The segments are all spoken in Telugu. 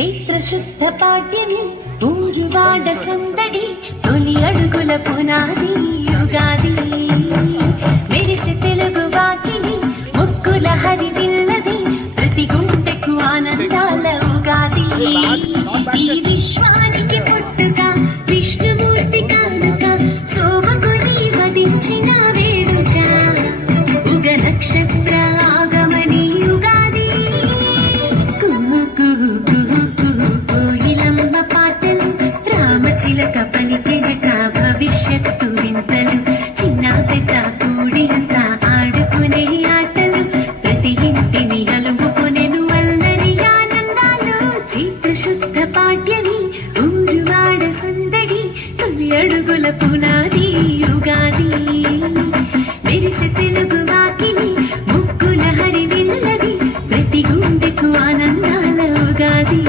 చైత్ర శుద్ధ పాడ్యమి ఊరువాడ సందడి తొలి అడుగుల పునాది యుగాది మెరిసే తెలుగు వాకిలి ముక్కుల హరివిల్లది ప్రతి గుండెకు ఆనందాల ఉగాది ఈ విశ్వానికి పుట్టుక విష్ణుమూర్తి కానుక సోమకుని వధించిన వేడుక ఉగ నక్షత్ర ఆగమని యుగాది కుహు కుహు కుహు కుహు కోయిలమ్మ పాటలు రామచిలక పలికెనట భవిష్యత్తు వింతలు చిన్న పెద్ద కూడి అంతా ఆడుకునే ఆటలు ప్రతి ఇంటిని అలుముకునేను అల్లరి ఆనందాలు చైత్ర శుద్ధ పాడ్యమి ఊరువాడ సందడి తొలి అడుగుల పునాది యుగాది మెరిసే తెలుగు వాకిలి ముక్కుల హరివిల్లది ప్రతి గుండెకు ఆనందాల ఉగాది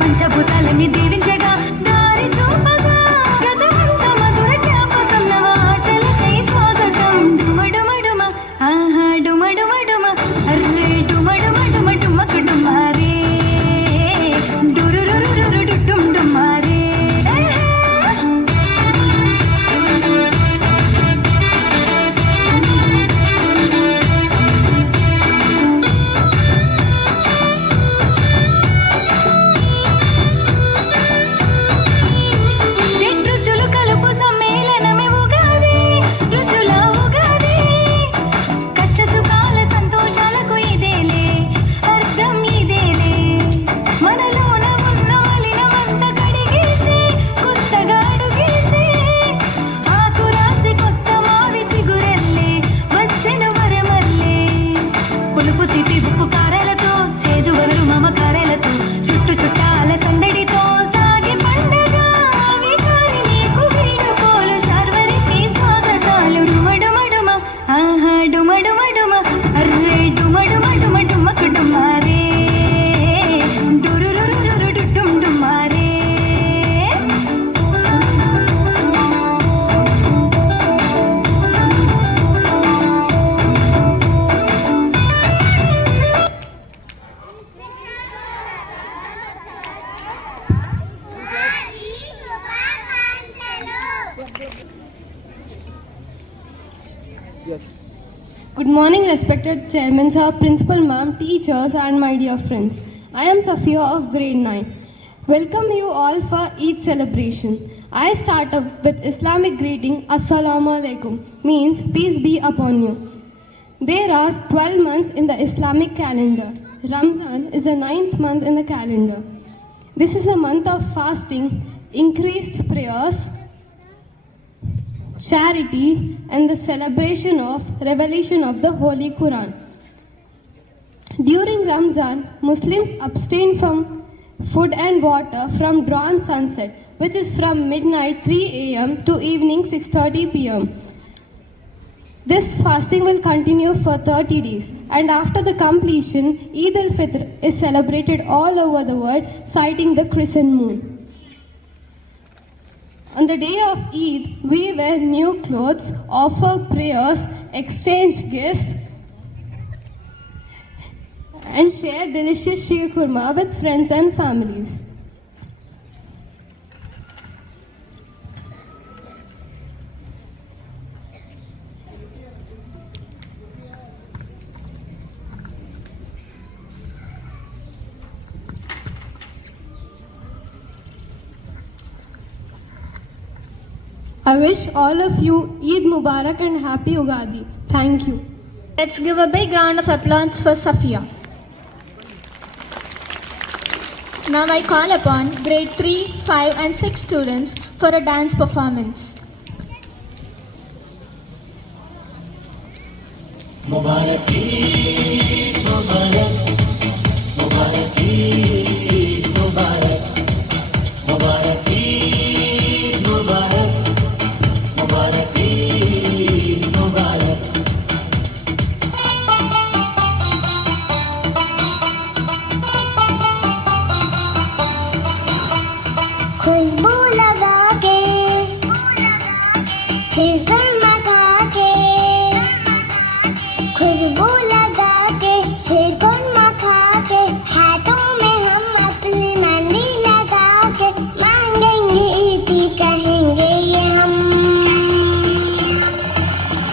పంచభూతాలన్నీ దీవించగా దారి చూపగా గతమంత మధుర జ్ఞాపకం నవ ఆశలకై స్వాగతం డుమడుమడుమ ఆహా డుమడుమడుమ array డుమడుమడుమ డుమకు డుమారే డురురురురు డుమ్ డుమారే Yes. Good morning, respected Chairman Sir, Principal Ma'am, teachers and my dear friends. I am Safia of grade 9. Welcome you all for Eid celebration. I start up with Islamic greeting Assalamu Alaikum, means peace be upon you. There are 12 months in the Islamic calendar. Ramzan is the 9th month in the calendar. This is a month of fasting, increased prayers, charity and the celebration of revelation of the Holy Quran. During Ramzan, Muslims abstain from food and water from dawn sunset, which is from midnight 3 a.m. to evening 6:30 p.m. This fasting will continue for 30 days, and after the completion, Eid al-Fitr is celebrated all over the world, citing the crescent moon. On the day of Eid, we wear new clothes, offer prayers, exchange gifts, and share delicious sheer kurma with friends and families. I wish all of you Eid Mubarak and Happy Ugadi. Thank you. Let's give a big round of applause for Safia. Now I call upon grade 3, 5 and 6 students for a dance performance. Mubarak Eid, Mubarak, Mubarak Eid, Mubarak, Mubarak Eid, Mubarak, Mubarak Eid, Mubarak. खुशबू लगा के फिर गर्मा खा के खुशबू लगा के फिर गर्मा खा के हाथों में हम अपनी मेहंदी लगा के मांगेंगे ईदी कहेंगे ये हम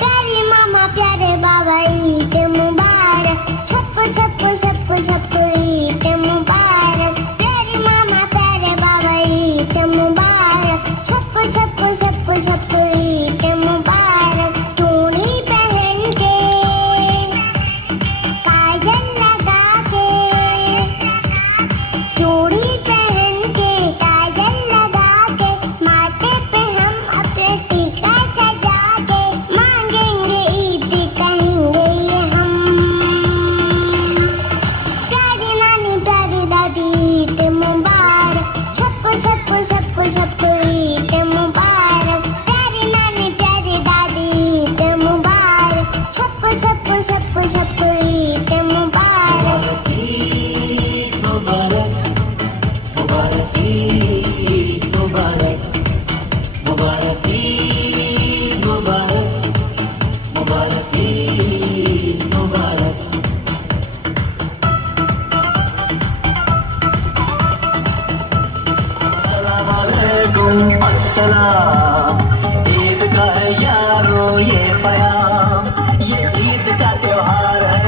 प्यारे मामा प्यारे बाबा ईद मुबारक छप्पू छप्पू छप्पू छप्पू ईद मुबारक प्यारे मामा प्यारे बाबा ईद मुबारक छप्पू छप्पू छप्पू छप्पू ईद मुबारक चूड़ी पहन के काजल लगा के चूड़ी पहन के काजल लगा के माथे पे हम अपने टीका सजा के मांगेंगे ईद कहेंगे ये हम प्यारी नानी प्यारी दादी ईद मुबारक छप्पू छप्पू छप्पू छप्पू ईद मुबारक प्यारी नानी प्यारी दादी ईद मुबारक छप्पू छप्पू छप्पू छप्पू ईद मुबारक Eid Mubarak, Mubarak Eid Mubarak, Mubarak Eid Mubarak, Mubarak Eid Mubarak. Assalamualaikum, अस्सलाम। ईद का है यारो ये प्याम, ये ईद का त्योहार है,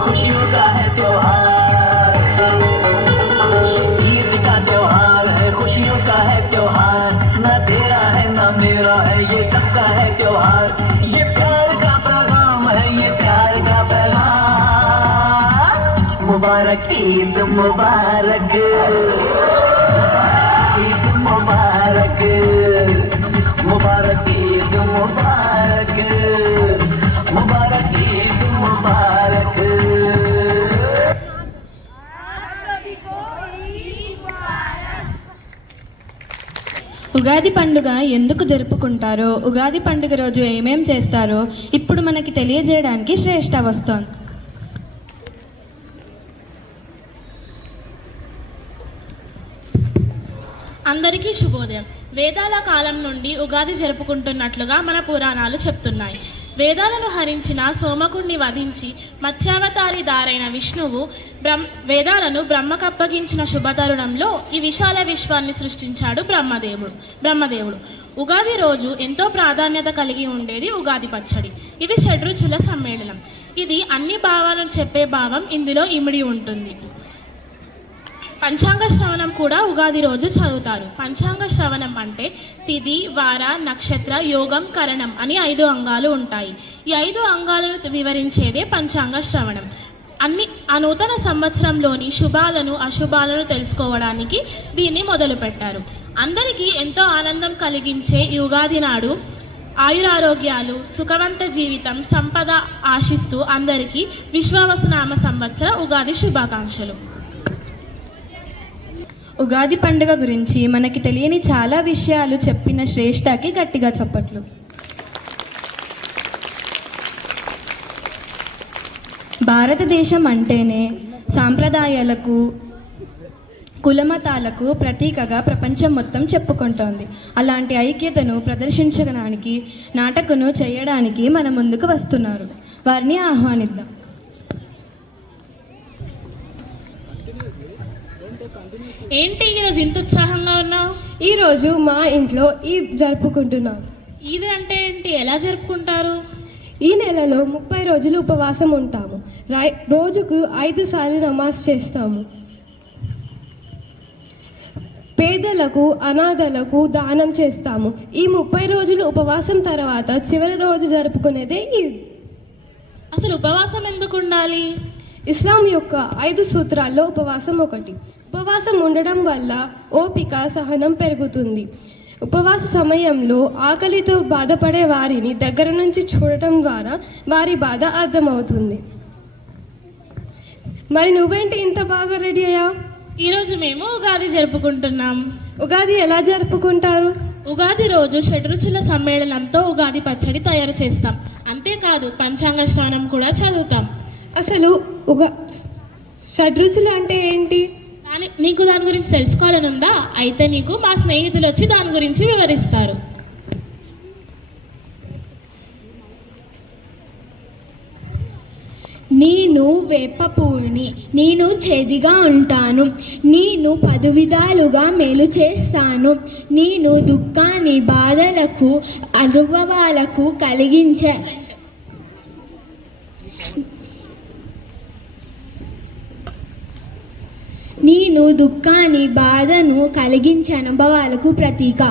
खुशियों का है त्योहार। ईद का त्योहार है, खुशियों का है त्योहार, ना तेरा है ना मेरा है, ये सबका है त्योहार। ये प्यार का पैगाम है, ये प्यार का पैगाम। मुबारक ईद मुबारक, ईद मुबारक, मुबारक ईद मुबारक, मुबारक ईद मुबारक। ఉగాది పండుగ ఎందుకు జరుపుకుంటారో, ఉగాది పండుగ రోజు ఏమేం చేస్తారో ఇప్పుడు మనకి తెలియజేయడానికి శ్రేష్ఠ వస్తోంది. అందరికీ శుభోదయం. వేదాల కాలం నుండి ఉగాది జరుపుకుంటున్నట్లుగా మన పురాణాలు చెప్తున్నాయి. వేదాలను హరించిన సోమకుణ్ణి వధించి మత్స్యావతారి దారైన విష్ణువు వేదాలను బ్రహ్మకప్పగించిన శుభతరుణంలో ఈ విశాల విశ్వాన్ని సృష్టించాడు బ్రహ్మదేవుడు. ఉగాది రోజు ఎంతో ప్రాధాన్యత కలిగి ఉండేది ఉగాది పచ్చడి. ఇది షడ్రుచుల సమ్మేళనం. ఇది అన్ని భావాలను చెప్పే భావం ఇందులో ఇమిడి ఉంటుంది. పంచాంగ శ్రవణం కూడా ఉగాది రోజు చదువుతారు. పంచాంగ శ్రవణం అంటే తిథి, వార, నక్షత్ర, యోగం, కరణం అని 5 అంగాలు ఉంటాయి. ఈ 5 అంగాలను వివరించేదే పంచాంగ శ్రవణం. ఆ నూతన సంవత్సరంలోని శుభాలను అశుభాలను తెలుసుకోవడానికి దీన్ని మొదలుపెట్టారు. అందరికీ ఎంతో ఆనందం కలిగించే ఈ ఉగాది నాడు ఆయురారోగ్యాలు, సుఖవంత జీవితం, సంపద ఆశిస్తూ అందరికీ విశ్వావసునామ సంవత్సర ఉగాది శుభాకాంక్షలు. ఉగాది పండుగ గురించి మనకి తెలియని చాలా విషయాలు చెప్పిన శ్రేష్ఠకి గట్టిగా చప్పట్లు. భారతదేశం అంటేనే సాంప్రదాయాలకు కులమతాలకు ప్రతీకగా ప్రపంచం మొత్తం చెప్పుకుంటోంది. అలాంటి ఐక్యతను ప్రదర్శించడానికి నాటకను చేయడానికి మన ముందుకు వస్తున్నారు. వారిని ఆహ్వానిద్దాం. ఏంటి ఈరోజు ఇంత ఉత్సాహంగా ఉన్నావు? ఈరోజు మా ఇంట్లో ఈద్ జరుపుకుంటున్నాం. ఈద్ అంటే ఏంటి? ఎలా జరుపుకుంటారు? ఈ నెలలో 30 రోజులు ఉపవాసం ఉంటాము. రోజుకు 5 సార్లు నమాజ్ చేస్తాము. పేదలకు అనాథలకు దానం చేస్తాము. ఈ 30 రోజులు ఉపవాసం తర్వాత చివరి రోజు జరుపుకునేదే ఈద్. అసలు ఉపవాసం ఎందుకు ఉండాలి? ఇస్లాం యొక్క 5 సూత్రాల్లో ఉపవాసం ఒకటి. ఉపవాసం ఉండడం వల్ల ఓపిక సహనం పెరుగుతుంది. ఉపవాస సమయంలో ఆకలితో బాధపడే వారిని దగ్గర నుంచి చూడటం ద్వారా వారి బాధ అర్థమవుతుంది. మరి నువ్వేంటి ఇంత బాగా రెడీ అయ్యావు? ఈరోజు మేము ఉగాది జరుపుకుంటున్నాం. ఉగాది ఎలా జరుపుకుంటారు? ఉగాది రోజు షడ్రుచుల సమ్మేళనంతో ఉగాది పచ్చడి తయారు చేస్తాం. అంతేకాదు పంచాంగ శ్రవణం కూడా చదువుతాం. అసలు షడ్రుచులు అంటే ఏంటి? నీకు దాని గురించి తెలుసుకోవాలని ఉందా? అయితే నీకు మా స్నేహితులు వచ్చి దాని గురించి వివరిస్తారు. నేను వేప పువ్వుని, నేను చేదుగా ఉంటాను, నేను 10 విధాలుగా మేలు చేస్తాను, నేను దుఃఖాన్ని బాధలకు అనుభవాలకు కలిగించే నేను దుఃఖాన్ని బాధను కలిగించే అనుభవాలకు ప్రతీక.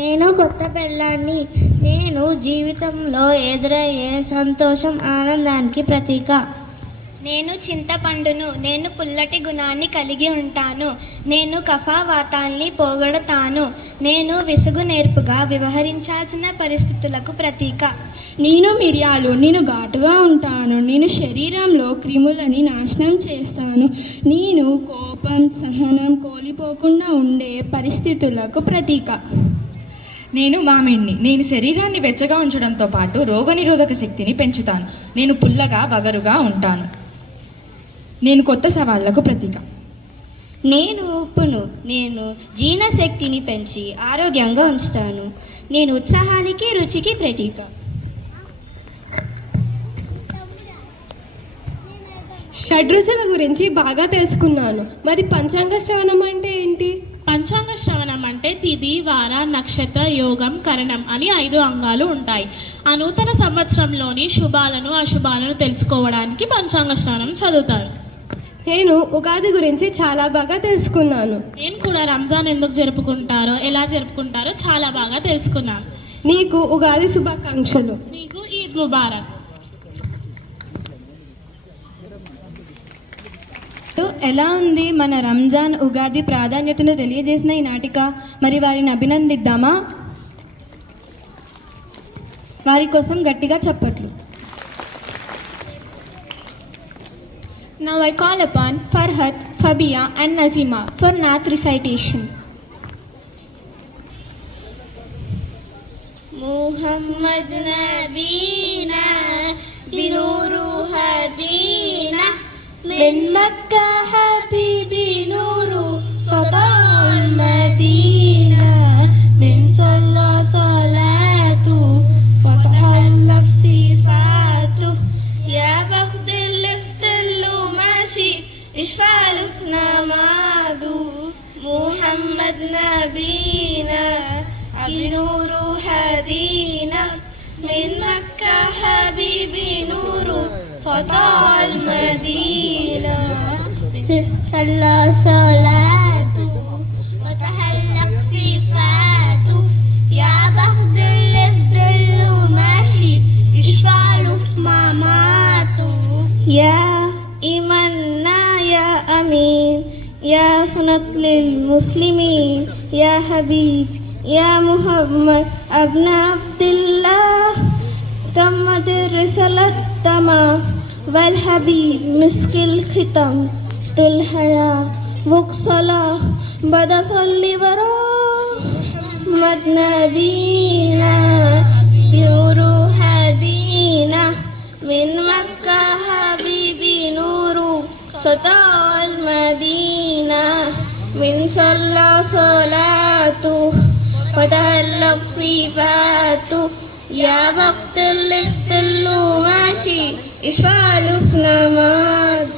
నేను కొత్త బెల్లాన్ని, నేను జీవితంలో ఎదురయ్యే సంతోషం ఆనందానికి ప్రతీక. నేను చింతపండును, నేను పుల్లటి గుణాన్ని కలిగి ఉంటాను, నేను కఫావాతాల్ని పోగొడతాను, నేను విసుగు నేర్పుగా వ్యవహరించాల్సిన పరిస్థితులకు ప్రతీక. నేను మిరియాలు, నేను ఘాటుగా ఉంటాను, నేను శరీరంలో క్రిములని నాశనం చేస్తాను, నేను కోపం సహనం కోల్పోకుండా ఉండే పరిస్థితులకు ప్రతీక. నేను మామిడిని, నేను శరీరాన్ని వెచ్చగా ఉంచడంతో పాటు రోగనిరోధక శక్తిని పెంచుతాను, నేను పుల్లగా వగరుగా ఉంటాను, నేను కొత్త సవాళ్లకు ప్రతీక. నేను ఉప్పును, నేను జీర్ణశక్తిని పెంచి ఆరోగ్యంగా ఉంచుతాను, నేను ఉత్సాహానికి రుచికి ప్రతీక. షడ్రుచుల గురించి బాగా తెలుసుకున్నాను. మరి పంచాంగ శ్రవణం అంటే ఏంటి? పంచాంగ శ్రవణం అంటే తిథి, వార, నక్షత్ర, యోగం, కరణం అని 5 అంగాలు ఉంటాయి. ఆ నూతన సంవత్సరంలోని శుభాలను అశుభాలను తెలుసుకోవడానికి పంచాంగ శ్రవణం చదువుతారు. నేను ఉగాది గురించి చాలా బాగా తెలుసుకున్నాను. నేను కూడా రంజాన్ ఎందుకు జరుపుకుంటారో, ఎలా జరుపుకుంటారో చాలా బాగా తెలుసుకున్నాను. నీకు ఉగాది శుభాకాంక్షలు. నీకు ఈద్ ముబారక్. ఎలా ఉంది మన రంజాన్ ఉగాది ప్రాధాన్యతను తెలియజేసిన ఈ నాటిక? మరి వారిని అభినందిద్దామా? వారి కోసం గట్టిగా చప్పట్లు. Now I call upon Farhat, Fabia and Nazima for Nath recitation. Muhammad Nabina binuru hadina min Makkah habibi nuru fatal Madina min salatu fatahallaf sifatu ya baghdil liftillu mashi ishfalufna madu Muhammad Nabina بنور هدينا من مكة حبيبي نور سطع المدينة صلى صلاته وتهلق صفاته يا بخت اللي في ظله ماشي يشفع له في مماته يا إيماننا يا أمين يا سنة للمسلمين يا حبيب يا محمد ابن عبد الله تمت الرسالة تمام والحبيب مسك الختم طول الحياة وقصلا بدا صلي برا محمد نبينا بنور هدينا من مكة نفسي فات يا وقت الاستل ماشي إشفالفنا ماد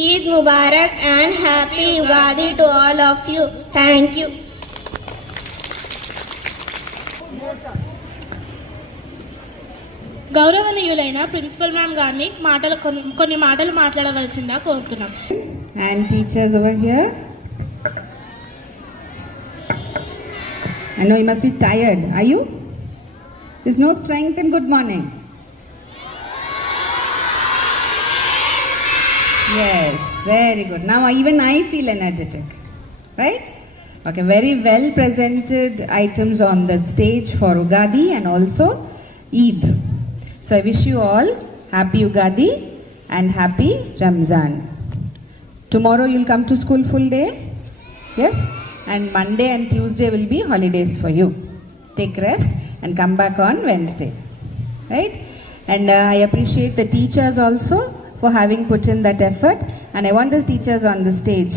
Eid Mubarak and happy Ugadi to all of you. Thank you. గౌరవనీయులైన ప్రిన్సిపల్ మ్యామ్ గారిని కొన్ని మాటలు మాట్లాడవలసిందిగా కోరుతున్నాం. And teachers over here. I know you must be tired. Are you? There's no strength in good morning. Yes, very good. Now even I feel energetic. Right? Okay, very well presented items on the stage for Ugadi and also Eid. So I wish you all happy Ugadi and happy Ramzan. Tomorrow you'll come to school full day? Yes? And Monday and Tuesday will be holidays for you. Take rest and come back on Wednesday. Right? And I appreciate the teachers also for having put in that effort. And I want the teachers on the stage.